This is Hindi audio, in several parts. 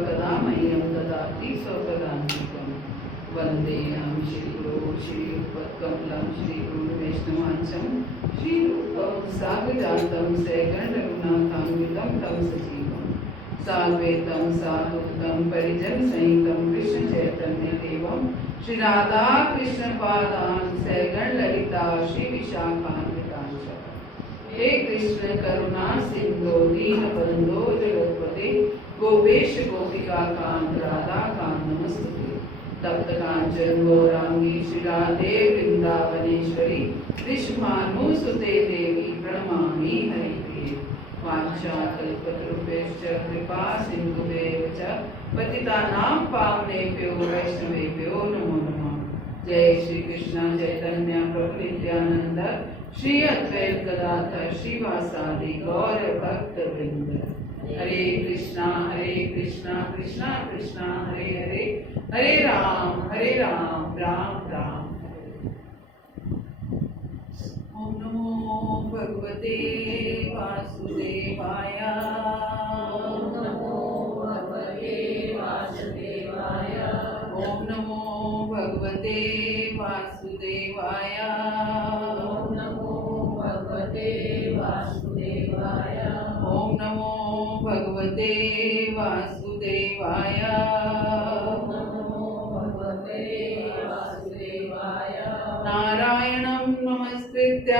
कदा मह्यं ददाति स्वपदान्तिकं। वन्देऽहं श्रीगुरो श्रीयुतपत्कमलं श्रीगुरुवैष्णवांशं श्रीरूपं साग्रजातं सैकण्डरघुनाथान्वितं तं सजीवं साद्वैतं साधुतं परिजनसहितं कृष्णचैतन्यदेवं श्रीराधा कृष्णपादान् सैगणललिता श्रीविशाखान्वितांश। हे कृष्ण करुणा सिंधो दीनबंधो जगत्पते गोपेश गोपिका कांत राधा कांत नमस्तुते। तप्त कांचन गौरांगी श्री राधे वृंदावनेश्वरी विश्वानुसुते देवी प्रणमामि हरिप्रिये। वाञ्छाकल्पतरुभ्यश्च कृपा सिन्धुभ्येव च पतितानां पावनेभ्यो वैष्णवेभ्यो नमो नमः। जय श्री कृष्ण चैतन्य प्रभु नित्यानंद श्री अद्वैत गदाधर श्रीवासादि गौर भक्त वृंद। हरे कृष्णा कृष्णा कृष्णा हरे हरे, हरे राम राम राम। ओम नमो भगवते वासुदेवाय। ओम नमो भगवते वासुदेवाय। ओम नमो भगवते वासुदेवाय। ओम नमो भगवते वासुदेवाय। ओम नमो भगवते वासुदेवाय। ओम नमो भगवते वासुदेवाय। नारायणं नमस्कृत्य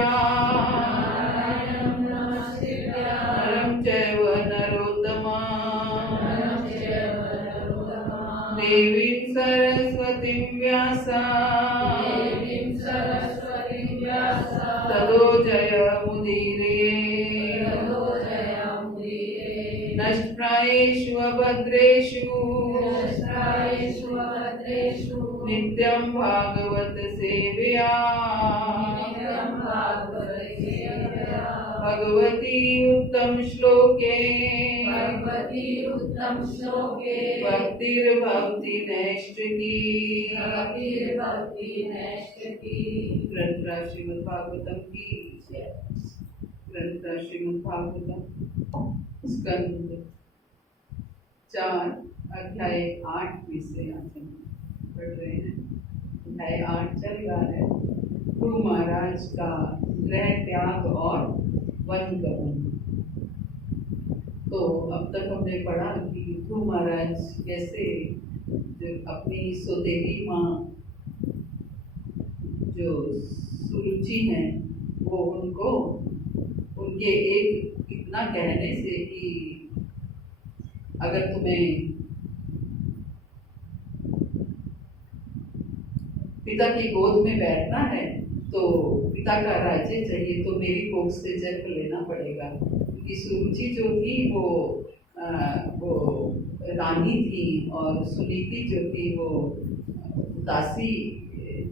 नारायणं नमस्कृत्य नरं चैव नरोत्तमं नरं चैव नरोत्तमं देवीं सरस्वतीं देवीं सरस्वतीं व्यास ततो जयमुदीरये। ततो जयमुदीरये। नष्टप्रायेषु अभद्रेषु नष्टायेषु अभद्रेषु नित्यं भागवत सेवया। नित्यं भागवतसेवया। भगवती उत्तम श्लोके भगवती उत्तम श्लोके भक्तिर्भवति नैष्ठिकी। भक्तिर्भवति नैष्ठिकी। ग्रंथ श्रीमद्भागवतम की जय। ग्रंथ श्रीमद्भागवतम स्कंद 4 अध्याय 8 में से आज हम पढ़ रहे हैं। अध्याय 8 चल रहा है ध्रुव महाराज का गृह त्याग और वन गमन। तो अब तक हमने पढ़ा कि ध्रुव महाराज कैसे जो अपनी सौतेली माँ जो सुरुचि है वो उनको उनके एक इतना कहने से कि अगर तुम्हें पिता की गोद में बैठना है तो पिता का राज्य चाहिए तो मेरी कोख से जन्म लेना पड़ेगा। क्योंकि सुरुचि जो थी वो रानी थी और सुनीति जो थी वो दासी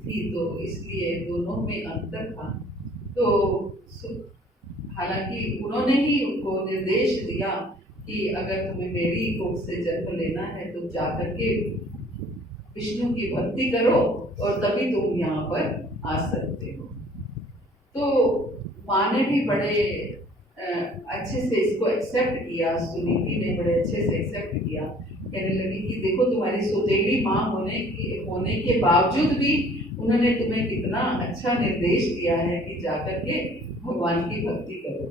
थी, तो इसलिए दोनों में अंतर था। तो हालांकि उन्होंने ही उनको निर्देश दिया कि अगर तुम्हें मेरी कोख से जन्म लेना है तो जाकर के विष्णु की भक्ति करो और तभी तुम यहाँ पर आ सकते हो। तो माँ ने भी बड़े अच्छे से इसको एक्सेप्ट किया, सुनीति ने बड़े अच्छे से एक्सेप्ट किया। कहने लगी कि देखो तुम्हारी सौतेली माँ होने के बावजूद भी उन्होंने तुम्हें कितना अच्छा निर्देश दिया है कि जाकर के भगवान की भक्ति करो।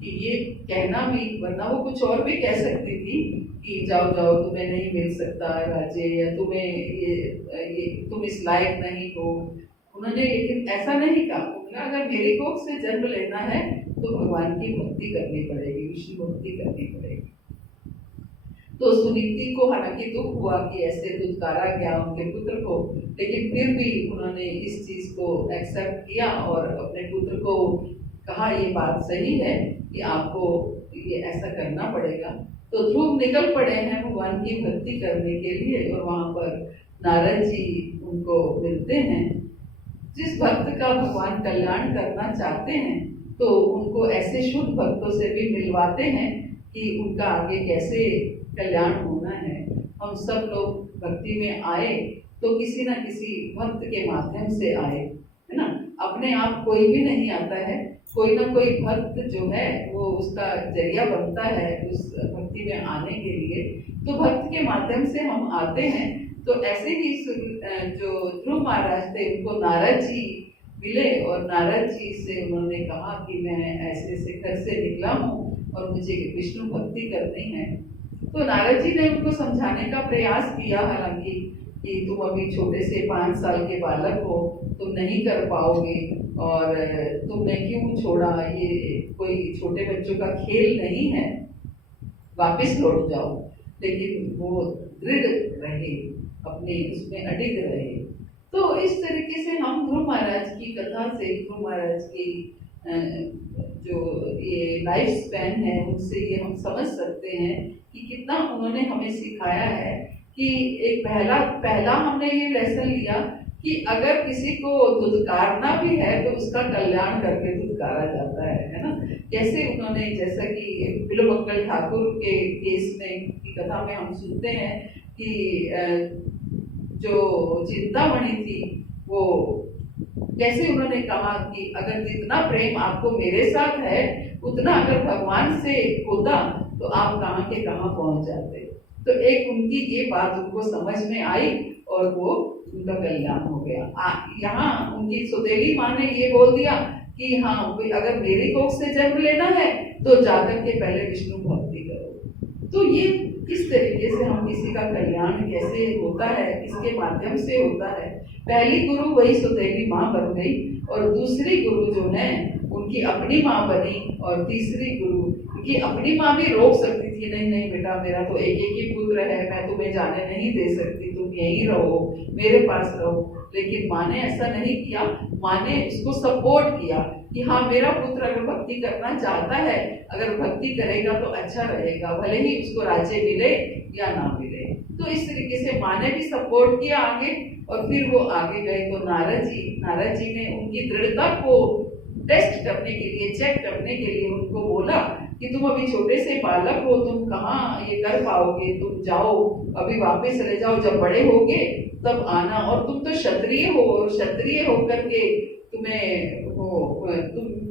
कि ये कहना भी, वरना वो कुछ और भी कह सकती थी कि जाओ जाओ तुम्हें नहीं मिल सकता राज्य, या तुम्हें ये तुम इस लायक नहीं हो। उन्होंने लेकिन ऐसा नहीं कहा। उन्होंने अगर मेरी कोख से जन्म लेना है तो भगवान की भक्ति करनी पड़ेगी, विष्णु भक्ति करनी पड़ेगी। तो सुनीति को हालांकि दुख हुआ कि ऐसे दुत्कारा गया उनके पुत्र को, लेकिन फिर भी उन्होंने इस चीज को एक्सेप्ट किया और अपने पुत्र को कहा ये बात सही है कि आपको ये ऐसा करना पड़ेगा। तो ध्रुव निकल पड़े हैं भगवान की भक्ति करने के लिए और वहां पर नारद जी उनको मिलते हैं। जिस भक्त का भगवान कल्याण करना चाहते हैं तो उनको ऐसे शुद्ध भक्तों से भी मिलवाते हैं कि उनका आगे कैसे कल्याण होना है। हम सब लोग भक्ति में आए तो किसी ना किसी भक्त के माध्यम से आए, है ना। अपने आप कोई भी नहीं आता है, कोई ना कोई भक्त जो है वो उसका जरिया बनता है उस भक्ति में आने के लिए। तो भक्त के माध्यम से हम आते हैं। तो ऐसे ही जो ध्रुव महाराज थे उनको नारद जी मिले और नारद जी से उन्होंने कहा कि मैं ऐसे ऐसे घर से निकला हूँ और मुझे विष्णु भक्ति करनी है। तो नारद जी ने उनको समझाने का प्रयास किया, हालांकि कि तुम अभी छोटे से 5 साल के बालक हो, तुम नहीं कर पाओगे और तुमने क्यों छोड़ा, ये कोई छोटे बच्चों का खेल नहीं है, वापस लौट जाओ। लेकिन वो दृढ़ रहे, अपने उसमें अडिग रहे। तो इस तरीके से हम ध्रुव महाराज की कथा से, ध्रुव महाराज की जो ये लाइफ स्पैन है उनसे ये हम समझ सकते हैं कि कितना उन्होंने हमें सिखाया है। कि एक पहला हमने ये लेसन लिया कि अगर किसी को धुतकारना भी है तो उसका कल्याण करके धुतकारा जाता है ना। कैसे उन्होंने, जैसा कि बिलोबक्कल ठाकुर के केस में की कथा में हम सुनते हैं कि जो चिंतामणि थी वो कैसे उन्होंने कहा कि अगर जितना प्रेम आपको मेरे साथ है उतना अगर भगवान से होता तो आप कहाँ के कहाँ पहुंच जाते। तो एक उनकी ये बात उनको समझ में आई और वो उनका कल्याण हो गया। यहाँ उनकी सौतेली माँ ने ये बोल दिया कि हाँ अगर मेरी कोख से जन्म लेना है तो जाकर के पहले विष्णु भक्ति करो। तो ये किस तरीके से हम किसी का कल्याण कैसे होता है, किसके माध्यम से होता है। पहली गुरु वही सौतेली माँ बन गई और दूसरी गुरु जो है उनकी अपनी माँ बनी और तीसरी गुरु, क्योंकि अपनी माँ भी रोक सकती थी, नहीं नहीं बेटा मेरा तो एक ही पुत्र है, मैं तुम्हें जाने नहीं दे सकती, तुम यहीं रहो, मेरे पास रहो। लेकिन माँ ने ऐसा नहीं किया, माँ ने उसको सपोर्ट किया कि हाँ मेरा पुत्र अगर भक्ति करना चाहता है, अगर भक्ति करेगा तो अच्छा रहेगा, भले ही उसको राज्य मिले या ना मिले। तो इस तरीके से माँ ने भी सपोर्ट किया आगे और फिर वो आगे गए। तो नारद जी ने उनकी दृढ़ता को टेस्ट करने के लिए, चेक करने के लिए उनको बोला कि तुम अभी छोटे से बालक हो, तुम कहाँ ये कर पाओगे, तुम जाओ अभी वापस चले जाओ, जब बड़े होगे तब आना। और तुम तो क्षत्रिय हो और क्षत्रिय होकर के तुम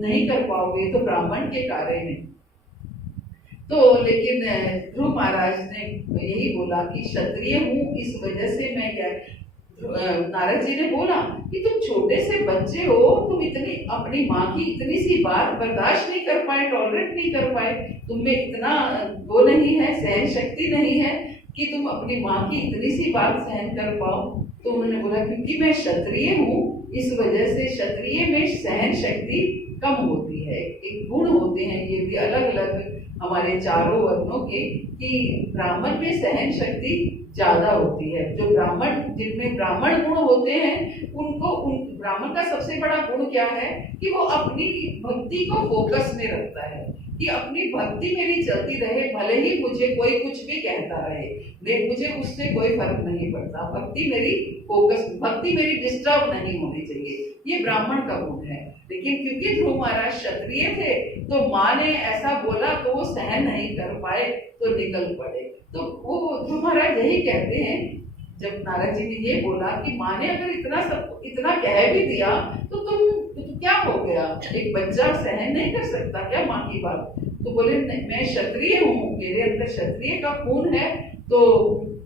नहीं कर पाओगे, तो ब्राह्मण के कार्य है। तो लेकिन ध्रुव महाराज ने यही बोला कि क्षत्रिय हूँ इस वजह से मैं क्या, नारद जी ने बोला कि तुम छोटे से बच्चे हो, तुम इतनी अपनी माँ की इतनी सी बात बर्दाश्त नहीं कर पाए, टॉलरेट नहीं कर पाए, तुम में इतना वो नहीं है, सहन शक्ति नहीं है कि तुम अपनी माँ की इतनी सी बात सहन कर पाओ। तो उन्होंने बोला क्योंकि मैं क्षत्रिय हूँ इस वजह से क्षत्रिय में सहन शक्ति कम होती है। एक गुण होते हैं ये भी अलग अलग हमारे चारों वर्णों के, कि ब्राह्मण में सहन शक्ति ज्यादा होती है। जो ब्राह्मण, जिनमें ब्राह्मण गुण होते हैं उनको, ब्राह्मण का सबसे बड़ा गुण क्या है कि वो अपनी भक्ति को फोकस में रखता है कि अपनी भक्ति मेरी चलती रहे, भले ही मुझे कोई कुछ भी कहता रहे, मुझे उससे कोई फर्क नहीं पड़ता, भक्ति मेरी फोकस, भक्ति मेरी डिस्टर्ब नहीं होनी चाहिए। ये ब्राह्मण का गुण है। लेकिन क्योंकि ध्रुव महाराज क्षत्रिय थे तो माँ ने ऐसा बोला तो वो सहन नहीं कर पाए तो निकल पड़े। तो वो ध्रुव महाराज यही कहते हैं, जब नारद जी ने ये बोला कि माँ ने अगर इतना कह भी दिया तो तुम क्या हो गया, एक बच्चा सहन नहीं कर सकता क्या माँ की बात। तो बोले मैं क्षत्रिय हूँ, मेरे अंदर क्षत्रिय का खून है, तो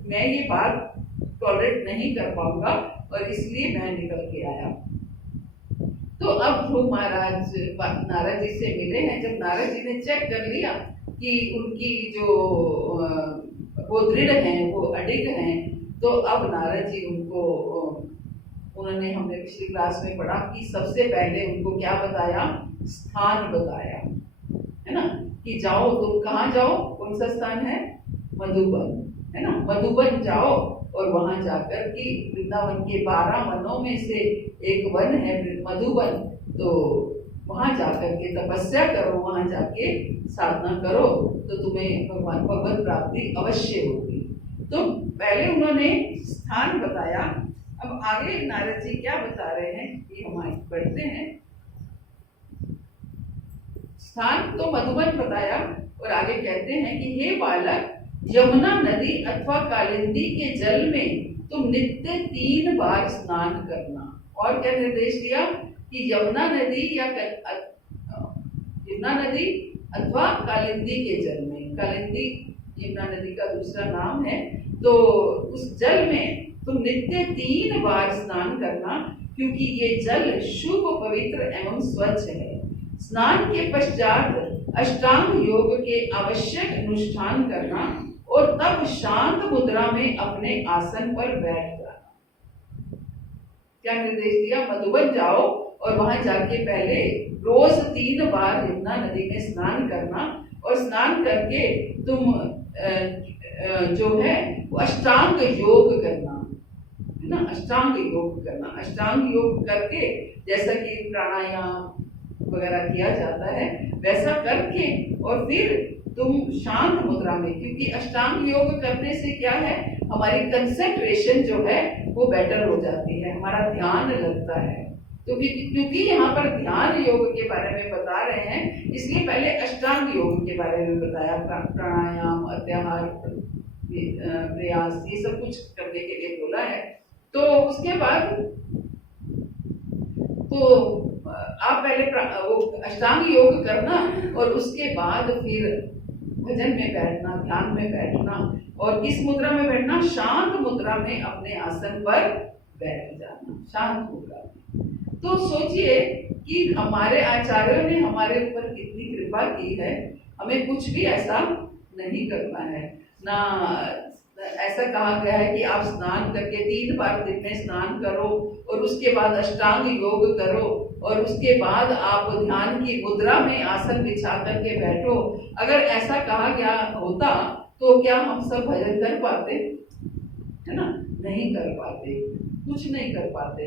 मैं ये बात टॉलरेट नहीं कर पाऊंगा और इसलिए मैं निकल के आया। तो अब ध्रुव महाराज नारद जी से मिले हैं। जब नारद जी ने चेक कर लिया कि उनकी जो वो दृढ़ हैं, वो अडिग हैं, तो अब नारद जी उन्होंने, हमने पिछली क्लास में पढ़ा कि सबसे पहले उनको क्या बताया, स्थान बताया, है ना, कि जाओ, तुम कहाँ जाओ, कौन सा स्थान है, मधुबन, है ना, मधुबन जाओ और वहां जाकर कि वृंदावन के 12 वनों में से एक वन है मधुबन, तो वहां जाकर के तपस्या करो, वहां जाके साधना करो तो तुम्हें भगवत प्राप्ति अवश्य होगी। तो पहले उन्होंने स्थान बताया। अब आगे नारद जी क्या बता रहे हैं कि हम आगे पढ़ते हैं। स्थान तो मधुबन बताया और आगे कहते हैं कि हे बालक, यमुना नदी अथवा कालिंदी के जल में तुम नित्य 3 बार स्नान करना। और क्या निर्देश दिया कि यमुना नदी अथवा कालिंदी के जल में, कालिंदी यमुना नदी का दूसरा नाम है। तो उस जल में तुम नित्य 3 बार स्नान करना, क्योंकि ये जल शुभ, पवित्र एवं स्वच्छ है। स्नान के पश्चात अष्टांग योग के आवश्यक अनुष्ठान करना और तब शांत मुद्रा में अपने आसन पर बैठ जाना। क्या निर्देश दिया? मधुबन जाओ और वहां जाके पहले रोज 3 बार यमुना नदी में स्नान करना, और स्नान करके तुम जो है वो अष्टांग योग करना, है ना। अष्टांग योग करना, अष्टांग योग करके जैसा कि प्राणायाम वगैरह किया जाता है वैसा करके, और फिर तुम शांत मुद्रा में, क्योंकि अष्टांग योग करने से क्या है, हमारी कंसंट्रेशन जो है वो बेटर हो जाती है, हमारा ध्यान लगता है। तो क्योंकि यहाँ पर ध्यान योग के बारे में बता रहे हैं, इसलिए पहले अष्टांग योग के बारे में बताया। प्राणायाम, अध्याहार, प्रयास, ये सब कुछ करने के लिए बोला है। तो उसके बाद तो आप पहले वो अष्टांग योग करना, और उसके बाद फिर भजन में बैठना, ध्यान में बैठना, और किस मुद्रा में बैठना? शांत मुद्रा में अपने आसन पर बैठ जाना, शांत मुद्रा में। तो सोचिए कि हमारे आचार्यों ने हमारे ऊपर कितनी कृपा की है। हमें कुछ भी ऐसा नहीं करना है ना। ऐसा कहा गया है कि आप स्नान करके 3 बार दिन में स्नान करो, और उसके बाद अष्टांग योग करो, और उसके बाद आप ध्यान की मुद्रा में आसन बिछा करके बैठो। अगर ऐसा कहा गया होता तो क्या हम सब भजन कर पाते? है ना, नहीं कर पाते, कुछ नहीं कर पाते।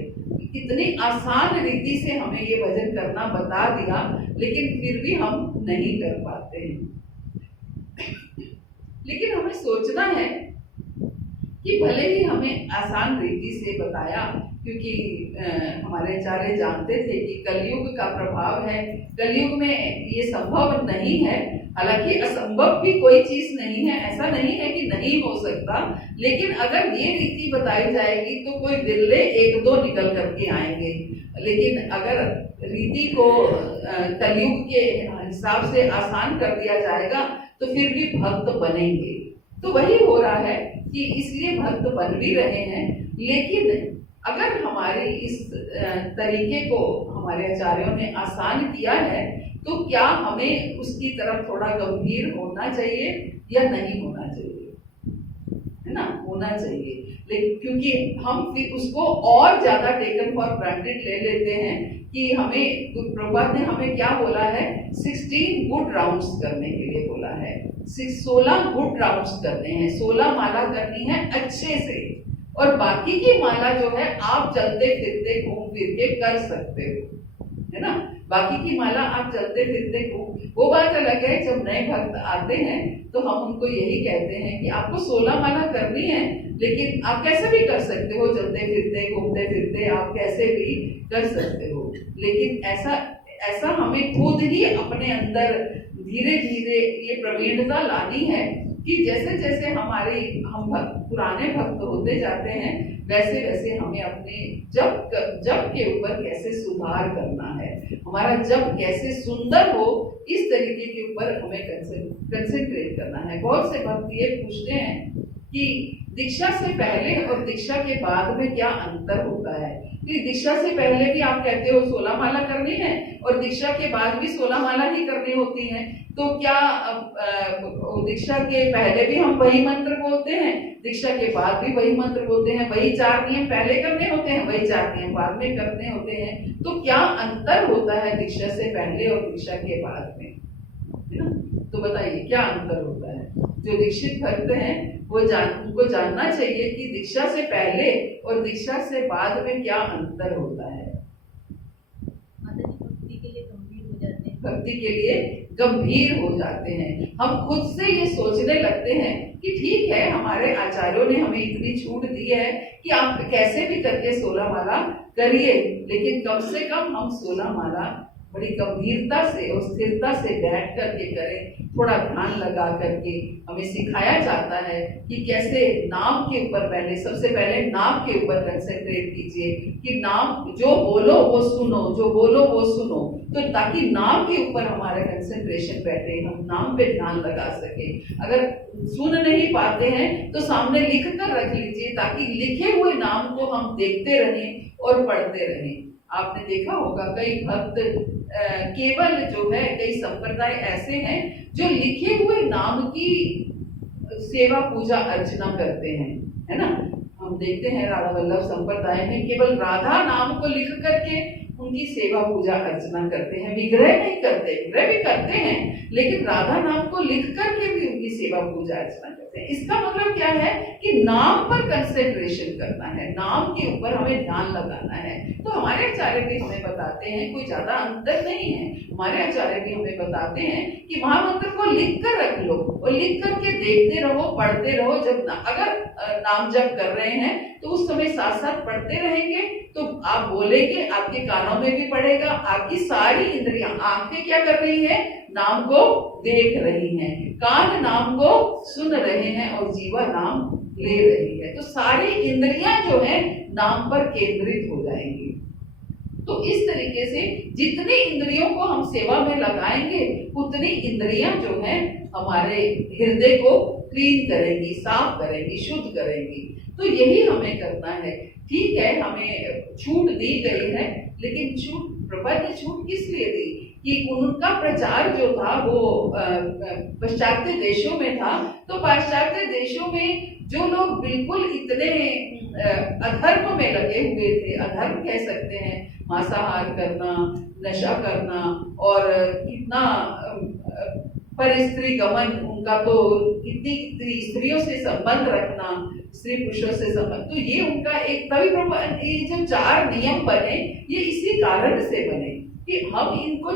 इतनी आसान रीति से हमें ये भजन करना बता दिया, लेकिन फिर भी हम नहीं कर पाते हैं। लेकिन हमें सोचना है कि भले ही हमें आसान रीति से बताया, क्योंकि हमारे आचार्य जानते थे कि कलयुग का प्रभाव है, कलयुग में ये संभव नहीं है। हालांकि असंभव भी कोई चीज नहीं है, ऐसा नहीं है कि नहीं हो सकता, लेकिन अगर ये रीति बताई जाएगी तो कोई बिरले 1-2 निकल करके आएंगे। लेकिन अगर रीति को कलयुग के हिसाब से आसान कर दिया जाएगा तो फिर भी भक्त बनेंगे। तो वही हो रहा है कि इसलिए भक्त बन भी रहे हैं। लेकिन अगर हमारे इस तरीके को हमारे आचार्यों ने आसान किया है, तो क्या हमें उसकी तरफ थोड़ा गंभीर होना चाहिए या नहीं होना चाहिए? है ना, होना चाहिए। लेकिन क्योंकि हम फिर उसको और ज्यादा टेकन फॉर ग्रांटेड ले लेते हैं कि हमें, प्रभुपाद ने हमें क्या बोला है? 16 गुड राउंड्स करने के लिए बोला है। 16 गुड राउंड्स करने हैं, 16 माला करनी है अच्छे से, और बाकी की माला जो है आप चलते फिरते घूम फिर के कर सकते हो, है ना। बाकी की माला आप चलते फिरते घूम, वो बात अलग है। जब नए भक्त आते हैं तो हम उनको यही कहते हैं कि आपको 16 माला करनी है, लेकिन आप कैसे भी कर सकते हो, चलते फिरते घूमते फिरते आप कैसे भी कर सकते हो। लेकिन ऐसा हमें खुद ही अपने अंदर धीरे धीरे ये प्रवीणता लानी है कि जैसे जैसे हम पुराने भक्त होते जाते हैं, वैसे वैसे हमें अपने जप के ऊपर कैसे सुधार करना है, हमारा जप कैसे सुंदर हो, इस तरीके के ऊपर हमें कंसंट्रेट करना है। बहुत से भक्त ये पूछते हैं कि दीक्षा से पहले और दीक्षा के बाद में क्या अंतर होता है। दीक्षा से पहले भी आप कहते हो 16 माला करनी है, और दीक्षा के बाद भी 16 माला ही करनी होती है, तो क्या दीक्षा के पहले भी हम वही मंत्र बोलते हैं, दीक्षा के बाद भी वही मंत्र बोलते हैं, वही 4 नियम पहले करने होते हैं, वही 4 नियम बाद में करने होते हैं, तो क्या अंतर होता है दीक्षा से पहले और दीक्षा के बाद में? है ना, तो बताइए क्या अंतर होता है। जो दीक्षित भक्त हैं उनको जानना चाहिए कि दीक्षा से पहले और दीक्षा से बाद में क्या अंतर होता है। भक्ति के लिए गंभीर हो जाते हैं, भक्ति के लिए गंभीर हो जाते हैं। हम खुद से ये सोचने लगते हैं कि ठीक है, हमारे आचार्यों ने हमें इतनी छूट दी है कि आप कैसे भी करके 16 माला करिए, लेकिन कम से कम हम 16 माला बड़ी गंभीरता से और स्थिरता से बैठ करके करें, थोड़ा ध्यान लगा करके। हमें सिखाया जाता है कि कैसे नाम के ऊपर सबसे पहले नाम के ऊपर कंसंट्रेट कीजिए कि नाम जो बोलो वो सुनो, जो बोलो वो सुनो, तो ताकि नाम के ऊपर हमारा कंसंट्रेशन बैठे, हम नाम पे ध्यान लगा सके। अगर सुन नहीं पाते हैं तो सामने लिख कर रख लीजिए ताकि लिखे हुए नाम को हम देखते रहें और पढ़ते रहें। आपने देखा होगा कई भक्त केवल जो है, कई संप्रदाय ऐसे हैं जो लिखे हुए नाम की सेवा पूजा अर्चना करते हैं, है ना। हम देखते हैं राधा वल्लभ संप्रदाय में केवल राधा नाम को लिख करके उनकी सेवा पूजा अर्चना करते हैं, विग्रह नहीं करते, विग्रह भी करते हैं लेकिन राधा नाम को लिख करके भी उनकी सेवा पूजा अर्चना करते हैं। इसका मतलब क्या है कि नाम पर कंसेंट्रेशन करना है, नाम के ऊपर हमें ध्यान लगाना है। तो हमारे आचार्य भी हमें बताते हैं, कोई ज्यादा अंतर नहीं है, हमारे आचार्य भी हमें बताते हैं कि महामंत्र को लिख कर रख लो और लिख करके देखते रहो, पढ़ते रहो। जब अगर नाम जप कर रहे हैं तो उस समय साथ साथ पढ़ते रहेंगे तो आप बोलेंगे, आपके कानों में भी पड़ेगा, आपकी सारी इंद्रियां, आंखें क्या कर रही है, नाम को देख रही हैं, कान नाम को सुन रहे हैं और जीवा नाम ले रही है। तो सारी इंद्रियां जो है नाम पर केंद्रित हो जाएंगी। तो इस तरीके से जितनी इंद्रियों को हम सेवा में लगाएंगे उतनी इंद्रियां जो है हमारे हृदय को क्लीन करेंगी, साफ करेंगी, शुद्ध करेंगी। तो यही हमें करना है। ठीक है, हमें छूट दी गई है, लेकिन प्रभुपाद ने छूट किस लिए दी कि उनका प्रचार जो था वो पाश्चात्य देशों में था। तो पाश्चात्य देशों में जो लोग बिल्कुल इतने अधर्म में लगे हुए थे, अधर्म कह सकते हैं, मांसाहार करना, नशा करना और इतना परस्त्री गमन, उनका तो इतनी स्त्रियों से संबंध रखना, स्त्री पुरुषों से संबंध, तो ये उनका एक तभी ये जो 4 नियम बने ये इसी कारण से बने कि हम इनको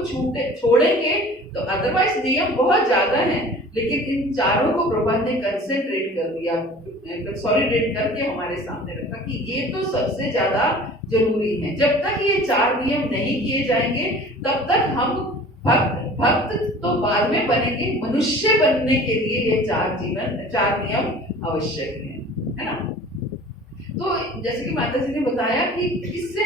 छोड़ेंगे तो अदरवाइज नियम बहुत ज्यादा हैं, लेकिन इन चारों को प्रभुपाद ने कंसेंट्रेट कर दिया, कंसोलिडेट करके हमारे सामने रखा कि ये तो सबसे ज्यादा जरूरी है। जब तक ये 4 नियम नहीं किए जाएंगे तब तक हम भक्त तो बाद में बनेंगे, मनुष्य बनने के लिए ये 4 नियम आवश्यक है ना। तो जैसे कि माता जी ने बताया कि इससे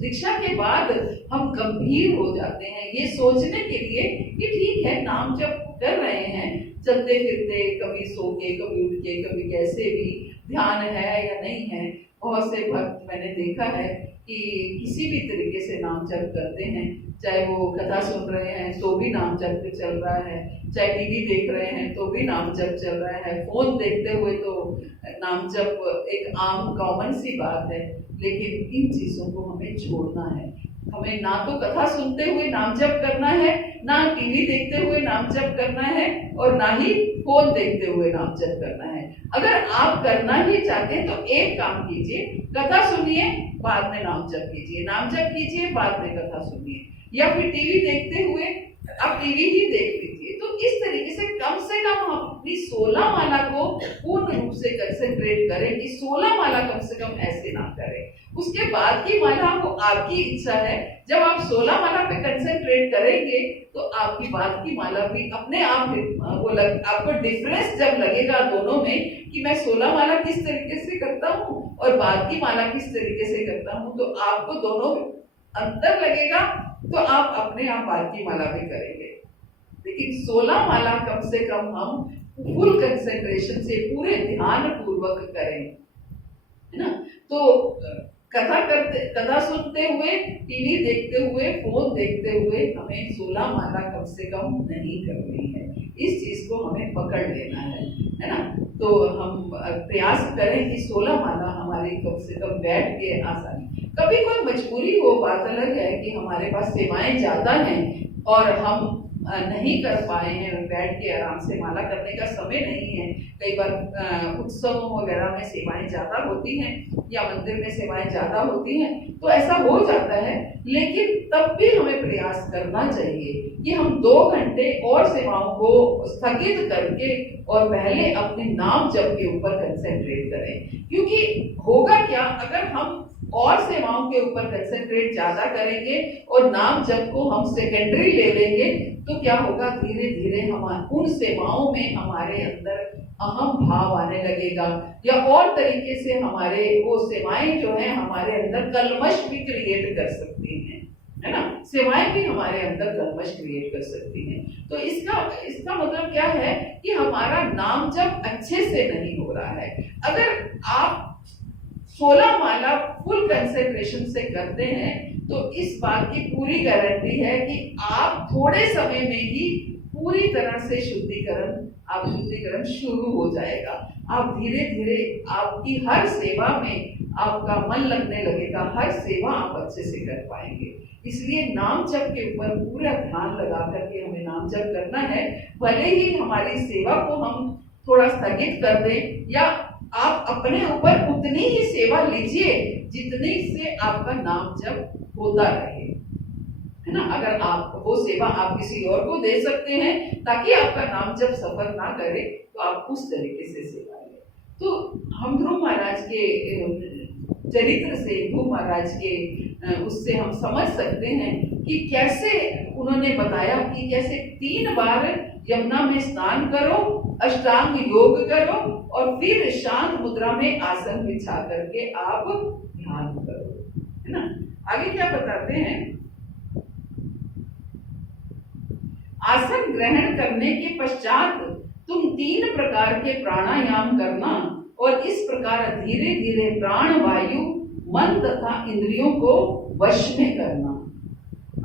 दीक्षा के बाद हम गंभीर हो जाते हैं ये सोचने के लिए कि ठीक है, नाम जब कर रहे हैं, चलते फिरते, कभी सो के, कभी उठ के, कभी कैसे भी, ध्यान है या नहीं है। बहुत से भक्त मैंने देखा है कि किसी भी तरीके से नाम जप करते हैं, चाहे वो कथा सुन रहे हैं तो भी नाम जप चल रहा है, चाहे टीवी देख रहे हैं तो भी नाम जप चल रहा है, फोन देखते हुए तो नाम जप एक आम कॉमन सी बात है। लेकिन इन चीजों को हमें छोड़ना है। हमें ना तो कथा सुनते हुए नाम जप करना है, ना टीवी देखते हुए नाम जप करना है और ना ही फोन देखते हुए नाम जप करना है। अगर आप करना ही चाहते हैं तो एक काम कीजिए, कथा सुनिए, बाद में नाम जप कीजिए, नाम जप कीजिए, बाद में कथा सुनिए, या फिर टीवी देखते हुए आप टीवी ही देख लीजिए। तो इस तरीके से कम हम अपनी 16 माला को पूर्ण रूप से कंसेंट्रेट करें कि 16 माला कम से कम ऐसे ना करें। उसके बाद की माला वो आपकी इच्छा है। जब आप 16 माला पे कंसेंट्रेट करेंगे तो आपकी बाद की माला भी अपने आप आपको डिफरेंस जब लगेगा दोनों में कि मैं 16 माला किस तरीके से करता हूँ और बाद की माला किस तरीके से करता हूँ, तो आपको दोनों अंतर लगेगा, तो आप अपने आप बाद की माला भी करेंगे। लेकिन 16 माला कम से कम हम फुल कंसेंट्रेशन से पूरे ध्यान पूर्वक करें, है ना। तो कथा सुनते हुए, टीवी देखते हुए, फोन देखते हुए हमें 16 माला कम से कम नहीं करनी है। इस चीज को हमें पकड़ लेना है ना। तो हम प्रयास करें कि 16 माला हमारी कम से कम बैठ के आसानी। कभी कोई मजबूरी हो, बात अलग है कि हमारे पास सेवाएं ज्यादा हैं और हम नहीं कर पाए हैं, बैठ के आराम से माला करने का समय नहीं है। कई बार उत्सवों वगैरह में सेवाएं ज्यादा होती हैं या मंदिर में सेवाएं ज्यादा होती हैं, तो ऐसा हो जाता है। लेकिन तब भी हमें प्रयास करना चाहिए कि हम 2 घंटे और सेवाओं को स्थगित करके और पहले अपने नाम जप के ऊपर कंसेंट्रेट करें। क्योंकि होगा क्या, अगर हम और सेवाओं के ऊपर कंसंट्रेट ज्यादा करेंगे और नाम जप को हम सेकेंडरी ले लेंगे, तो क्या होगा, धीरे धीरे हम उन सेवाओं में हमारे अंदर अहम भाव आने लगेगा, या और तरीके से हमारे वो सेवाएं जो है हमारे अंदर कलमश भी क्रिएट कर सकती हैं, है ना। सेवाएं भी हमारे अंदर कलमश क्रिएट कर सकती हैं। तो इसका मतलब क्या है कि हमारा नाम जप अच्छे से नहीं हो रहा है। अगर आप 16 माला फुल कंसेंट्रेशन से करते हैं तो इस बात की पूरी गारंटी है कि आप थोड़े समय में ही पूरी तरह से शुद्धिकरण शुरू हो जाएगा। आप धीरे धीरे आपकी हर सेवा में आपका मन लगने लगेगा, हर सेवा आप अच्छे से कर पाएंगे। इसलिए नाम जप के ऊपर पूरा ध्यान लगा करके हमें नाम जप करना है। भले ही हमारी सेवा को हम थोड़ा स्थगित कर दें, या आप अपने ऊपर उतनी ही सेवा लीजिए जितनी से आपका नाम जप होता रहे, है ना। अगर आप वो सेवा आप किसी और को दे सकते हैं ताकि आपका नाम जप सफर ना करे, तो आप उस तरीके से सेवा लें। तो हम ध्रुव महाराज के चरित्र से, ध्रुव महाराज के उससे हम समझ सकते हैं कि कैसे उन्होंने बताया कि कैसे 3 बार यमुना में स्नान करो, अष्टांग योग करो और फिर शांत मुद्रा में आसन बिछा करके आप ध्यान करो, है ना। आगे क्या बताते हैं, आसन ग्रहण करने के पश्चात तुम 3 प्रकार के प्राणायाम करना और इस प्रकार धीरे धीरे प्राण वायु, मन तथा इंद्रियों को वश में करना।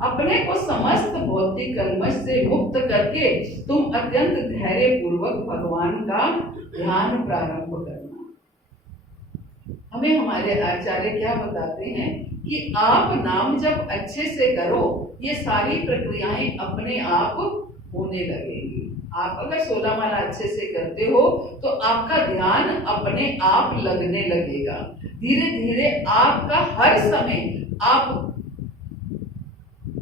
अपने को समस्त भौतिक कलमश से मुक्त करके तुम अत्यंत धैर्य पूर्वक भगवान का ध्यान प्रारंभ करना। हमें हमारे आचार्य क्या बताते हैं कि आप नाम जब अच्छे से करो, ये सारी प्रक्रियाएं अपने आप होने लगेगी। आप अगर 16 माला अच्छे से करते हो तो आपका ध्यान अपने आप लगने लगेगा। धीरे धीरे आपका हर समय, आप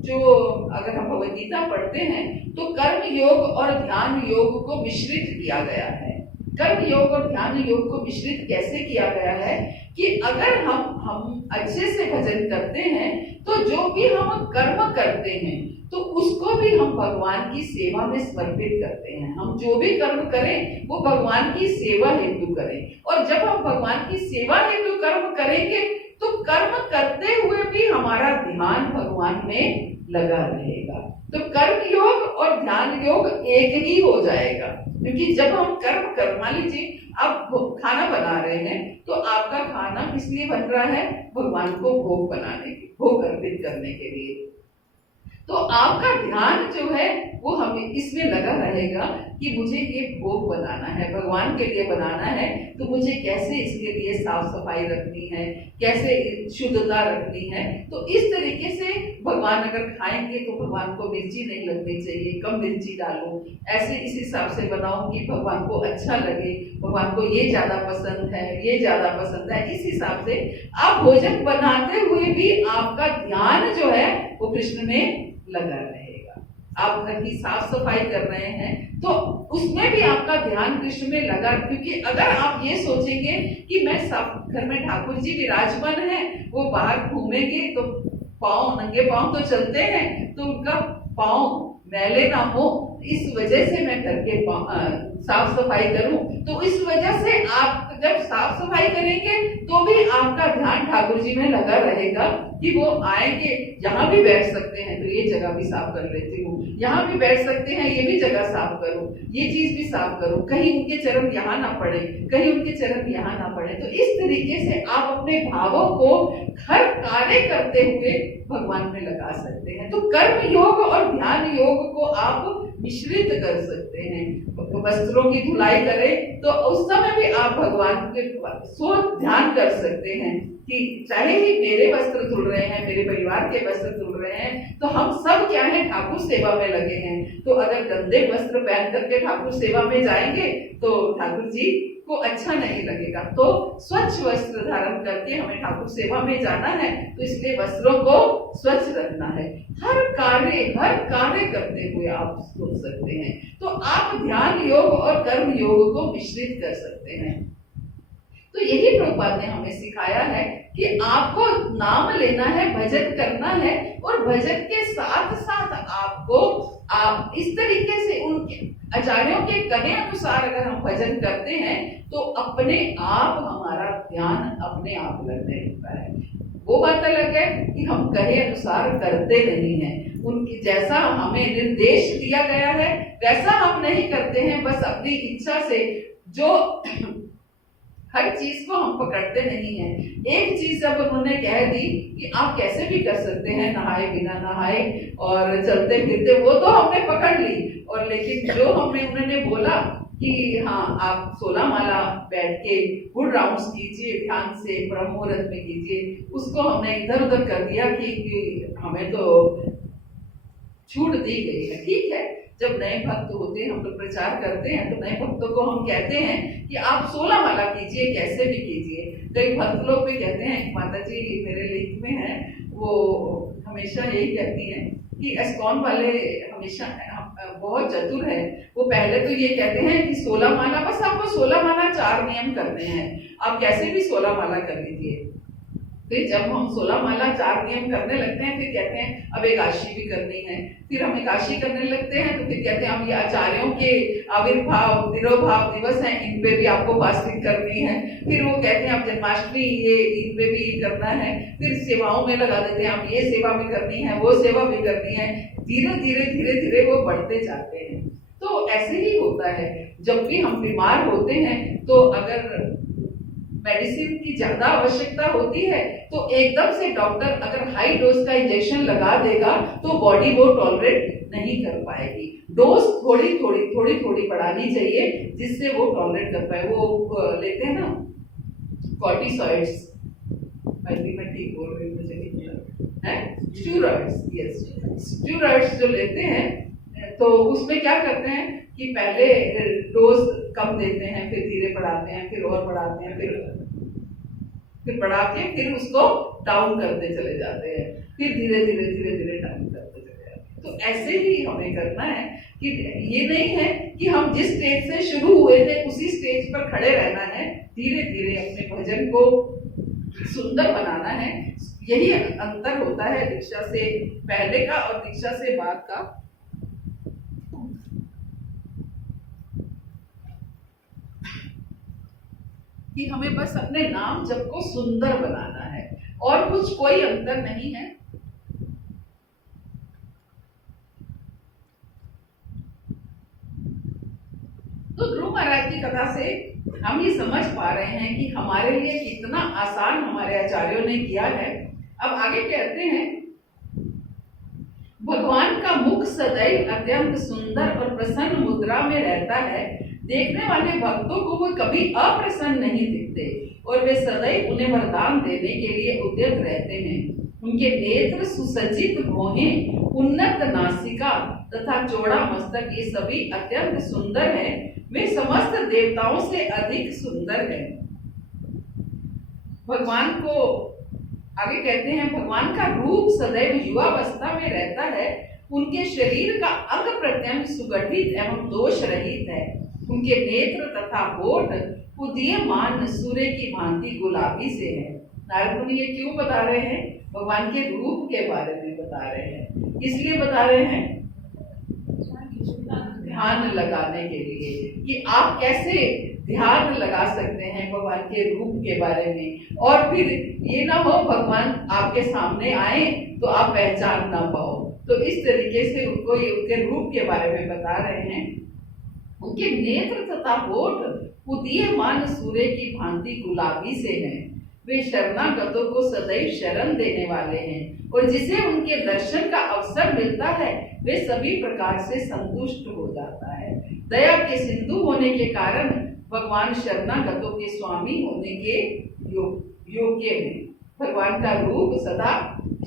जो अगर हम भगवद गीता पढ़ते हैं तो कर्म योग और ध्यान योग को मिश्रित किया गया है। कर्म योग और ध्यान योग को मिश्रित कैसे किया गया है कि अगर हम अच्छे से भजन करते हैं तो जो भी हम कर्म करते हैं तो उसको भी हम भगवान की सेवा में समर्पित करते हैं। हम जो भी कर्म करें वो भगवान की सेवा हेतु करें, और जब हम भगवान की सेवा हेतु कर्म करेंगे तो कर्म करते हुए भी हमारा ध्यान भगवान में लगा रहेगा। तो कर्म योग और ध्यान योग एक ही हो जाएगा, क्योंकि जब हम कर्म मान लीजिए आप खाना बना रहे हैं तो आपका खाना किस लिए बन रहा है, भगवान को भोग बनाने के, भोग अर्पित करने के लिए। तो आपका ध्यान जो है वो हमें इसमें लगा रहेगा कि मुझे ये भोग बनाना है, भगवान के लिए बनाना है, तो मुझे कैसे इसके लिए साफ सफाई रखनी है, कैसे शुद्धता रखनी है। तो इस तरीके से भगवान अगर खाएंगे तो भगवान को मिर्ची नहीं लगनी चाहिए, कम मिर्ची डालो, ऐसे इस हिसाब से बनाओ कि भगवान को अच्छा लगे, भगवान को ये ज्यादा पसंद है, ये ज्यादा पसंद है। इस हिसाब से आप भोजन बनाते हुए भी आपका ध्यान जो है वो कृष्ण में लगा रहेगा। आप घर की साफ सफाई कर रहे हैं तो उसमें भी आपका ध्यान कृष्ण में लगा, क्योंकि अगर आप ये सोचेंगे कि मैं सब घर में ठाकुर जी विराजमान है, वो बाहर घूमेंगे तो पाँव, नंगे पाँव तो चलते हैं, तो उनका पाँव मैले ना हो, इस वजह से मैं घर के साफ सफाई करूं। तो इस वजह से आप जब साफ सफाई करेंगे तो भी आपका ध्यान ठाकुर जी में लगा रहेगा कि वो आएंगे, यहाँ भी बैठ सकते हैं तो ये जगह भी साफ कर लेती हूँ, यहाँ भी बैठ सकते हैं ये भी जगह साफ करो, ये चीज भी साफ करो, कहीं उनके चरण यहाँ ना पड़े, कहीं उनके चरण यहाँ ना पड़े। तो इस तरीके से आप अपने भावों को हर कार्य करते हुए भगवान में लगा सकते हैं। तो कर्म योग और ध्यान योग को आप मिश्रित कर सकते हैं। वस्त्रों की धुलाई करें तो उस समय भी आप भगवान के सोच ध्यान कर सकते हैं कि चाहे ही मेरे वस्त्र धुल रहे हैं, मेरे परिवार के वस्त्र धुल रहे हैं, तो हम सब क्या है, ठाकुर सेवा में लगे हैं। तो अगर गंदे वस्त्र पहन करके ठाकुर सेवा में जाएंगे तो ठाकुर जी को अच्छा नहीं लगेगा। तो स्वच्छ वस्त्र धारण करके हमें ठाकुर सेवा में जाना है, तो इसलिए वस्त्रों को स्वच्छ रखना है। हर कार्य करते हुए आप सोच सकते हैं। तो आप ध्यान योग और कर्म योग को मिश्रित कर सकते हैं। तो यही प्रभुपाद ने हमें सिखाया है कि आपको नाम लेना है, भजन करना है, और भजन के साथ साथ आपको आप इस तरीके से उनके आचार्यों के कहे अनुसार अगर हम भजन करते हैं तो अपने आप हमारा ध्यान अपने आप लगने लगता है। वो बात अलग है कि हम कहे अनुसार करते नहीं हैं, उनकी जैसा हमें निर्देश दिया गया है वैसा हम नहीं करते हैं, बस अपनी इच्छा से जो हर चीज को हम पकड़ते नहीं हैं। एक चीज जब उन्होंने कह दी कि आप कैसे भी कर सकते हैं, नहाए बिना नहाए और चलते फिरते, वो तो हमने पकड़ ली, और लेकिन जो हमने उन्होंने बोला कि हाँ आप 16 माला बैठ के गुड राउंड्स कीजिए, ध्यान से ब्रह्म मुहूर्त में कीजिए, उसको हमने इधर उधर कर दिया कि हमें तो छूट दी गई है। ठीक है, जब नए भक्त होते हैं, हम लोग प्रचार करते हैं, तो नए भक्तों को हम कहते हैं कि आप 16 माला कीजिए, कैसे भी कीजिए। कई भक्त लोग भी कहते हैं, माता जी मेरे लिंक में है, वो हमेशा यही कहती हैं कि एस्कॉन वाले हमेशा बहुत चतुर है, वो पहले तो ये कहते हैं कि 16 माला, बस आपको 16 माला 4 नियम करने हैं, आप कैसे भी 16 माला कर लीजिए। फिर जब हम 16 माला 4 नियम करने लगते हैं, फिर कहते हैं अब एकादशी भी करनी है, फिर हम एकादशी करने लगते हैं, तो फिर कहते हैं हम ये आचार्यों के आविर्भाव तिरोभाव दिवस हैं, इन पे भी आपको फास्टिंग करनी है। फिर वो कहते हैं अब जन्माष्टमी, ये इन पे भी करना है। फिर सेवाओं में लगा देते हैं, आप ये सेवा भी करनी है, वो सेवा भी करनी है। धीरे धीरे वो बढ़ते जाते हैं। तो ऐसे ही होता है, जब भी हम बीमार होते हैं तो अगर मेडिसिन की ज्यादा आवश्यकता होती है तो एकदम से डॉक्टर अगर हाई डोज का इंजेक्शन लगा देगा तो बॉडी वो टॉलरेट नहीं कर पाएगी। डोज थोड़ी थोड़ी बढ़ानी चाहिए जिससे वो टॉलरेट कर पाए। वो लेते हैं ना कॉर्टिसॉइड्स, मैं ठीक बोल रही हूँ, मुझे नहीं पता है, स्टेरॉइड्स, यस स्टेरॉइड्स जो लेते हैं तो उसमें क्या करते हैं कि पहले डोज कम देते हैं, फिर धीरे बढ़ाते हैं, फिर और बढ़ाते हैं, फिर बढ़ा के फिर उसको डाउन करते चले जाते हैं, फिर धीरे धीरे डाउन करते चले जाते हैं। तो ऐसे ही हमें करना है कि ये नहीं है कि हम जिस स्टेज से शुरू हुए थे उसी स्टेज पर खड़े रहना है, धीरे धीरे अपने भजन को सुंदर बनाना है। यही अंतर होता है दीक्षा से पहले का और दीक्षा से बाद का। कि हमें बस अपने नाम जप को सुंदर बनाना है और कुछ कोई अंतर नहीं है। तो ध्रुव महाराज की कथा से हम ये समझ पा रहे हैं कि हमारे लिए कितना आसान हमारे आचार्यों ने किया है। अब आगे कहते हैं, भगवान का मुख सदैव अत्यंत सुंदर और प्रसन्न मुद्रा में रहता है। देखने वाले भक्तों को वो कभी अप्रसन्न नहीं दिखते और वे सदैव उन्हें वरदान देने के लिए उद्यत रहते हैं। उनके नेत्र सुसज्जित भौहें, उन्नत नासिका तथा चौड़ा मस्तक, ये सभी अत्यंत सुंदर हैं। वे समस्त देवताओं से अधिक सुंदर हैं। भगवान को आगे कहते हैं, भगवान का रूप सदैव युवावस्था में रहता है। उनके शरीर का अंग प्रत्यंग सुगठित एवं दोष रहित है। उनके नेत्र तथा होठ उदीयमान सूर्य की भांति गुलाबी से है। नारद मुनि ये क्यों बता रहे हैं? भगवान के रूप के बारे में बता रहे हैं। इसलिए बता रहे हैं ध्यान लगाने के लिए कि आप कैसे ध्यान लगा सकते हैं भगवान के रूप के बारे में। और फिर ये ना हो भगवान आपके सामने आए तो आप पहचान ना पाओ। तो इस तरीके से उनको ये उनके रूप के बारे में बता रहे हैं। उनके नेत्र तथा होठ उदीयमान सूर्य की भांति गुलाबी से हैं। वे शरणागतों को सदैव शरण देने वाले हैं और जिसे उनके दर्शन का अवसर मिलता है वे सभी प्रकार से संतुष्ट हो जाता है। दया के सिंधु होने के कारण भगवान शरणागतों के स्वामी होने के योग्य हैं। भगवान का रूप सदा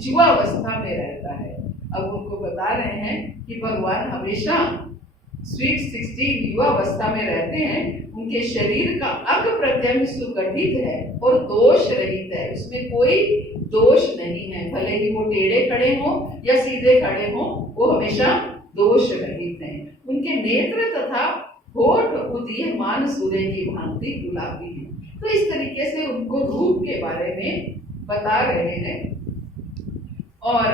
युवावस्था में रहता है। अब उनको बता रहे हैं कि भगवान हमेशा स्वीट 16 युवावस्था में रहते हैं। उनके शरीर का अंग प्रत्यंग सुगठित है और दोष रहित है, उसमें कोई दोष नहीं है। भले ही वो टेढ़े खड़े हों या सीधे खड़े हों, वो हमेशा दोष रहित हैं। उनके नेत्र तथा होठ उदीयमान सूर्य की भांति गुलाबी है। तो इस तरीके से उनको रूप के बारे में बता रहे हैं और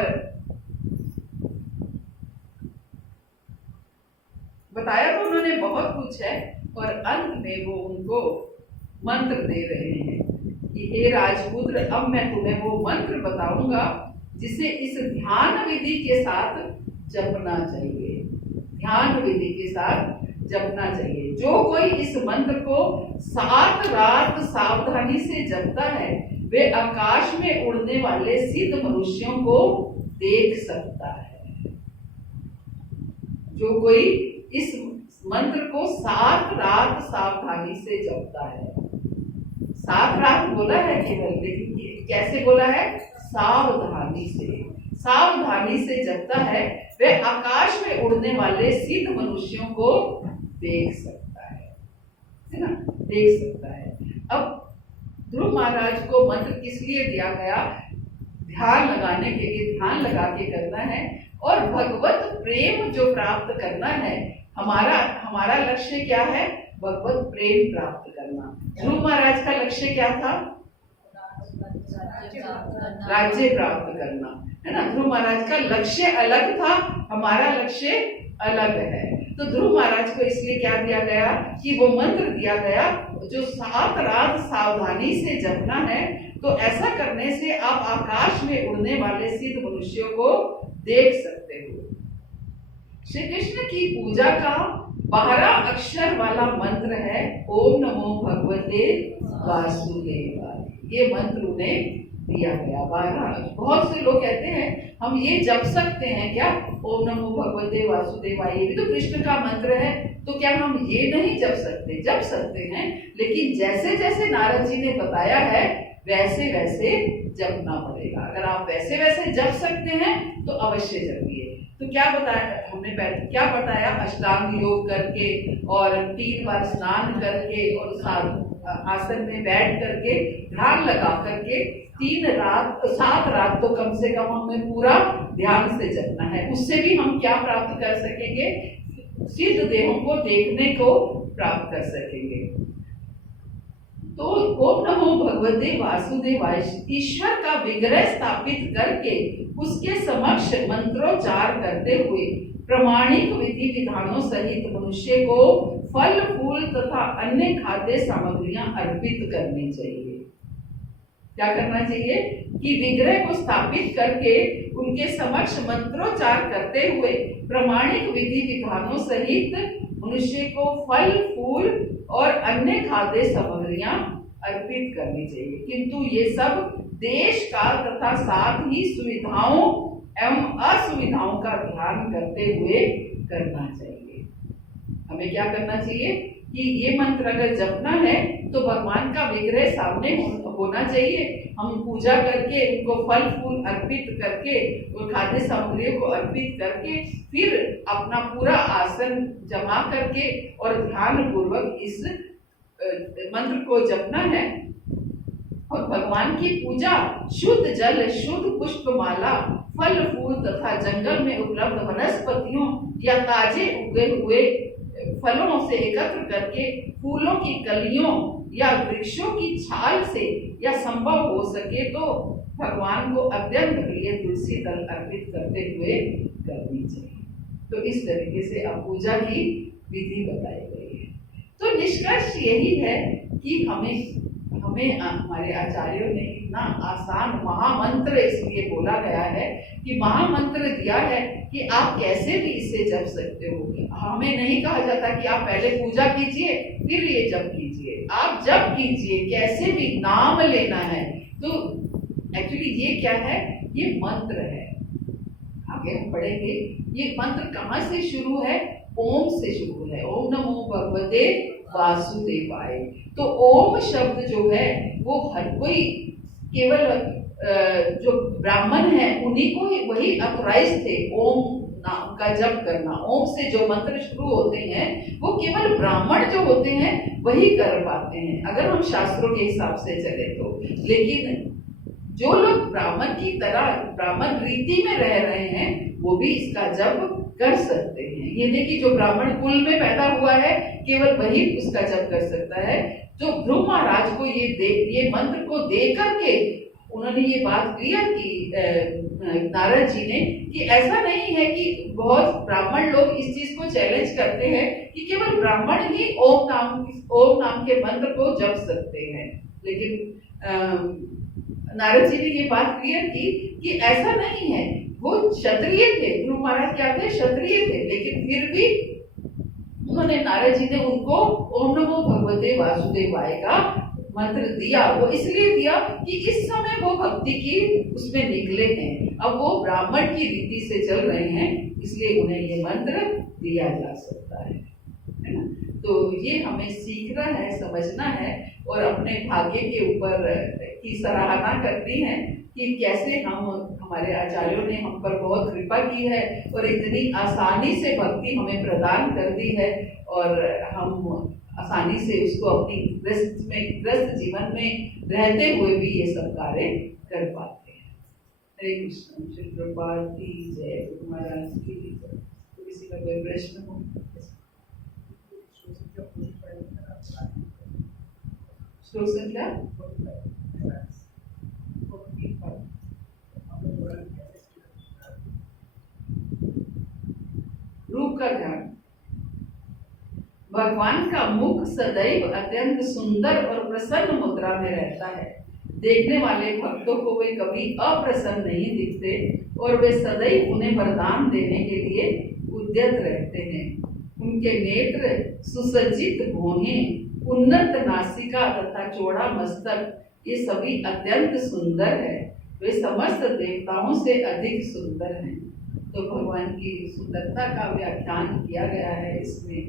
बताया तो उन्होंने बहुत कुछ है और अंत में वो उनको मंत्र दे रहे हैं कि हे राजपुत्र, अब मैं तुम्हें वो मंत्र बताऊंगा जिसे इस ध्यान विधि के साथ जपना चाहिए। ध्यान विधि के साथ जपना चाहिए। जो कोई इस मंत्र को 7 रात सावधानी से जपता है वे आकाश में उड़ने वाले सिद्ध मनुष्यों को देख सकता है। जो कोई इस मंत्र को 7 रात सावधानी से जपता है। 7 रात बोला है केवल, लेकिन कैसे बोला है? सावधानी से। सावधानी से जपता है वे आकाश में उड़ने वाले सिद्ध मनुष्यों को देख सकता है ना, देख सकता है। अब ध्रुव महाराज को मंत्र किस लिए दिया गया? ध्यान लगाने के लिए, ध्यान लगा के करना है और भगवत प्रेम जो प्राप्त करना है। हमारा लक्ष्य क्या है? भगवत प्रेम प्राप्त करना। ध्रुव महाराज का लक्ष्य क्या था? राज्य प्राप्त करना, है ना। ध्रुव महाराज का लक्ष्य अलग था, हमारा लक्ष्य अलग है। तो ध्रुव महाराज को इसलिए क्या दिया गया कि वो मंत्र दिया गया जो 7 रात सावधानी से जपना है। तो ऐसा करने से आप आकाश में उड़ने वाले सिद्ध मनुष्यों को देख सकते हो। श्री कृष्ण की पूजा का 12 अक्षर वाला मंत्र है ओम नमो भगवते वासुदेवाय। ये मंत्र उन्हें दिया गया 12। बहुत से लोग कहते हैं हम ये जप सकते हैं क्या? ओम नमो भगवते वासुदेवाय, ये भी तो कृष्ण का मंत्र है, तो क्या हम ये नहीं जप सकते? जप सकते हैं, लेकिन जैसे जैसे नारद जी ने बताया है वैसे वैसे जपना पड़ेगा। अगर आप वैसे वैसे जप सकते हैं तो अवश्य जपिए। तो क्या बताया हमने? क्या बताया? अष्टांग योग करके और 3 बार स्नान करके और आसन में बैठ करके ध्यान लगा करके 7 रात तो कम से कम हमें पूरा ध्यान से जपना है। उससे भी हम क्या प्राप्त कर सकेंगे? सिद्ध देहों को देखने को प्राप्त कर सकेंगे। तो ओम नमो भगवते वासुदेवाय, ईश्वर का विग्रह स्थापित करके उसके समक्ष मंत्रोच्चार करते हुए प्रमाणिक विधि विधानों सहित मनुष्य को फल फूल तथा अन्य खाद्य सामग्रियां अर्पित करनी चाहिए। क्या करना चाहिए? कि विग्रह को स्थापित करके उनके समक्ष मंत्रोच्चार करते हुए प्रमाणिक विधि विधानों सहित मनुष्य को फल फूल और अन्य खाद्य सामग्रियां अर्पित करनी चाहिए। किंतु ये सब देश काल तथा साथ ही सुविधाओं एवं असुविधाओं का ध्यान करते हुए करना चाहिए। हमें क्या करना चाहिए कि ये मंत्र अगर जपना है तो भगवान का विग्रह सामने होना चाहिए। हम पूजा करके उनको फल फूल अर्पित करके और खाद्य सामग्रियों को अर्पित करके फिर अपना पूरा आसन जमा करके और ध्यान पूर्वक इस मंत्र को जपना है। और भगवान की पूजा शुद्ध जल, शुद्ध पुष्पमाला, फल फूल तथा जंगल में उपलब्ध वनस्पतियों या ताजे उगे हुए फलों से एकत्र करके फूलों की कलियों या वृक्षों की छाल से या संभव हो सके तो भगवान को अत्यंत प्रिय तुलसी दल अर्पित करते हुए करनी चाहिए। तो इस तरीके से अब पूजा की विधि बताई गई है। तो निष्कर्ष यही है कि हमें हमारे आचार्यों ने इतना आसान महामंत्र इसलिए बोला गया है कि महामंत्र दिया है कि आप कैसे भी इसे जप सकते हो। हमें नहीं कहा जाता कि आप पहले पूजा कीजिए फिर ये जप कीजिए। आप जप कीजिए, कैसे भी नाम लेना है। तो एक्चुअली ये क्या है? ये मंत्र है। आगे हम पढ़ेंगे ये मंत्र कहाँ से शुरू है? ओम से शुरू है। ओम नमो भगवते वासुदेवाय। तो ओम शब्द जो है वो हर कोई, केवल जो ब्राह्मण है उन्हीं को ही वही अथोराइज थे ओम नाम का जप करना। ओम से जो मंत्र शुरू होते हैं वो केवल ब्राह्मण जो होते हैं वही कर पाते हैं, अगर हम शास्त्रों के हिसाब से चले तो। लेकिन जो लोग ब्राह्मण की तरह ब्राह्मण रीति में रह रहे हैं वो भी इसका जप कर सकते हैं। ये नहीं कि जो ब्राह्मण कुल में पैदा हुआ है केवल वही उसका जप कर सकता है। जो ध्रुव महाराज को ये मंत्र को दे करके उन्होंने ये बात क्लियर की नारद जी ने कि ऐसा नहीं है कि बहुत ब्राह्मण लोग इस चीज को चैलेंज करते हैं कि केवल ब्राह्मण ही ओम नाम के मंत्र को जप सकते हैं, लेकिन नारद जी ने ये बात क्लियर की कि ऐसा नहीं है। वो क्षत्रिय थे, ध्रुव महाराज क्या थे? क्षत्रिय थे, लेकिन फिर भी उन्होंने नारद जी ने उनको ओम नमो भगवते वासुदेवाय का मंत्र दिया। वो इसलिए दिया कि इस समय वो भक्ति की उसमें निकले हैं, अब वो ब्राह्मण की रीति से चल रहे हैं, इसलिए उन्हें ये मंत्र दिया जा सकता है ना। तो ये हमें सीखना है, समझना है और अपने भाग्य के ऊपर की सराहना करनी है कि कैसे हमारे आचार्यों ने हम पर बहुत कृपा की है और इतनी आसानी से भक्ति हमें प्रदान कर दी है और हम आसानी से उसको अपनी ग्रस्त जीवन में रहते हुए भी ये सब कार्य कर पाते हैं। हरे कृष्ण। श्री प्रभुपाद की जय, गुरु महाराज की जय। तो किसी का कोई प्रश्न हो? श्लोक संख्या रूप का ध्यान। भगवान का मुख सदैव अत्यंत सुंदर और प्रसन्न मुद्रा में रहता है। देखने वाले भक्तों को वे कभी अप्रसन्न नहीं दिखते और वे सदैव उन्हें वरदान देने के लिए उद्यत रहते हैं। उनके नेत्र, सुसज्जित भौहें, उन्नत नासिका तथा चौड़ा मस्तक, ये सभी अत्यंत सुंदर है। वे समस्त देवताओं से अधिक सुंदर हैं। तो भगवान की सुंदरता का व्याख्यान किया गया है इसमें।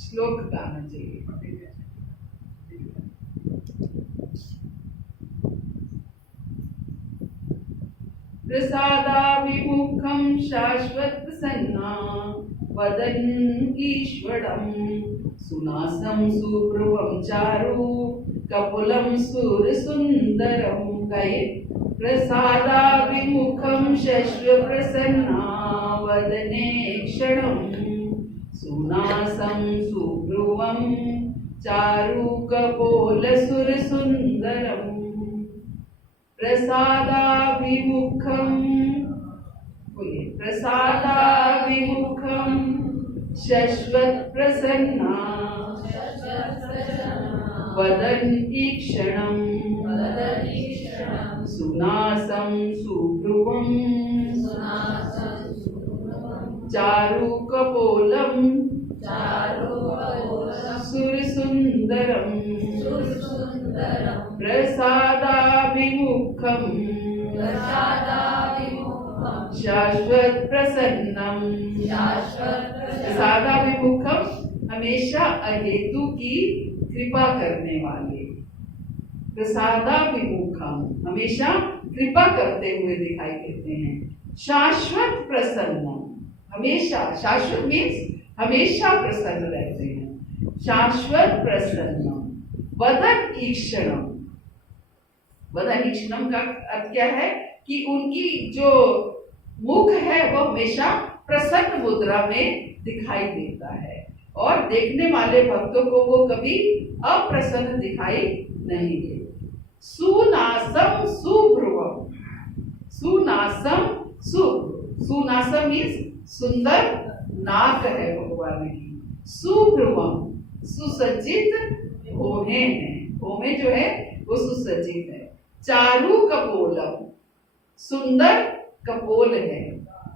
श्लोक गाना चाहिए। प्रसादाभिमुखं शाश्वत प्रसन्ना वदन् ईश्वरं सुनासं सुभ्रुवं चारु कपुलं सुरसुन्दरं। गए प्रसादाभिमुखं शाश्वत प्रसन्ना वदने क्षणं सुनासं सुभ्रुवं चारु कपोलसुरसुन्दरम्। प्रसादाभिमुखं, बोलिए, प्रसादाभिमुखं शाश्वत प्रसन्ना वदन् ईक्षणं सुनासं सुभ्रुवं चारु कपोलं सुरसुन्दरम्। प्रसादाभिमुखं शाश्वत प्रसन्नम। प्रसादाभिमुखम हमेशा अहेतु की कृपा करने वाले। प्रसादाभिमुखम हमेशा कृपा करते हुए दिखाई देते हैं। शाश्वत प्रसन्नम, हमेशा, शाश्वत मीन्स हमेशा प्रसन्न रहते हैं। शाश्वत प्रसन्नम। वदन ईक्षणम, वदन ईक्षणम का अर्थ क्या है कि उनकी जो मुख है वो हमेशा प्रसन्न मुद्रा में दिखाई देता है और देखने वाले भक्तों को वो कभी अप्रसन्न दिखाई नहीं देते। सुनासम सुभ्रुवम, सुनासम सुनासम मीन्स सुंदर नाक है भगवान की। सुभ्रुवम सुसज्जित भौहें हैं, भौहें जो है वो सुसज्जित है। चारु कपोलम, सुंदर कपोल है,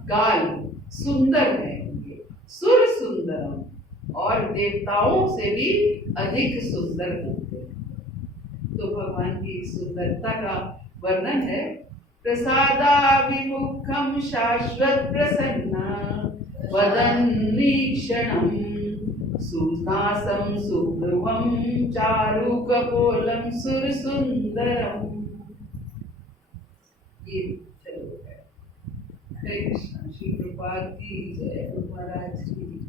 गाल सुंदर है। सुर सुंदरम, और देवताओं से भी अधिक सुंदर होते हैं। तो भगवान की सुंदरता का वर्णन है। प्रसादाभिमुखम शाश्वत प्रसन्ना वदन्नीक्षणं सुनासं सुभ्रुवं चारु कपोलं सुरसुन्दरम्। ये चलो, हरे कृष्ण। श्री प्रभुपाद की जय, गुरु महाराज की